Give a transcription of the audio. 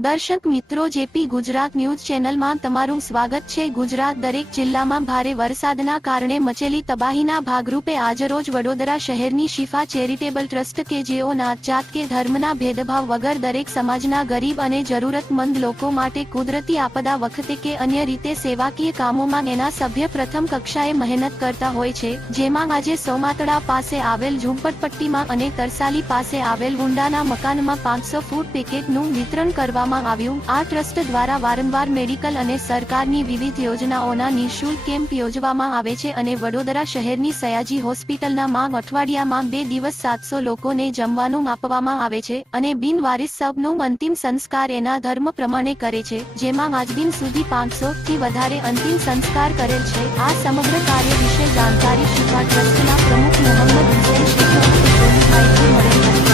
દર્શક મિત્રો, JP Gujarat news ચેનલમાં તમારું સ્વાગત છે। ગુજરાત દરેક જિલ્લામાં ભારે વરસાદના કારણે મચેલી તબાહીના ભાગરૂપે આજરોજ વડોદરા શહેરની શિફા ચેરિટેબલ ટ્રસ્ટ કે જેઓ નાત જાત કે ધર્મના ભેદભાવ વગર દરેક સમાજના ગરીબ અને જરૂરતમંદ લોકો માટે કુદરતી આપદા વખતે કે અન્ય રીતે સેવાકીય કામોમાં એના સભ્ય પ્રથમ કક્ષાએ મહેનત કરતા હોય છે, જેમાં આજે સોમાતડા પાસે આવેલ ઝૂંપડપટ્ટીમાં અને તરસાલી પાસે આવેલ ગુંડાના મકાનમાં 500 ફૂડ પેકેટનું વિતરણ કરવામાં આવ્યું। આ ટ્રસ્ટ દ્વારા વારંવાર મેડિકલ અને સરકારની વિવિધ યોજનાઓના નિઃશુલ્ક કેમ્પ યોજવામાં આવે છે અને વડોદરા શહેરની સયાજી હોસ્પિટલના માં અઠવાડિયામાં 2 દિવસ 700 લોકોને જમવાનું આપવામાં આવે છે અને બિનવારિસ સબનું અંતિમ સંસ્કાર એના ધર્મ પ્રમાણે કરે છે, જેમાં આજ દિન સુધી 500 થી વધારે અંતિમ સંસ્કાર કરેલ છે। આ સમગ્ર કાર્ય વિશે જાણકારી શિફા ટ્રસ્ટના પ્રમુખ મોહમ્મદ હુસૈન શેખ માહિતી મળેલ હતી।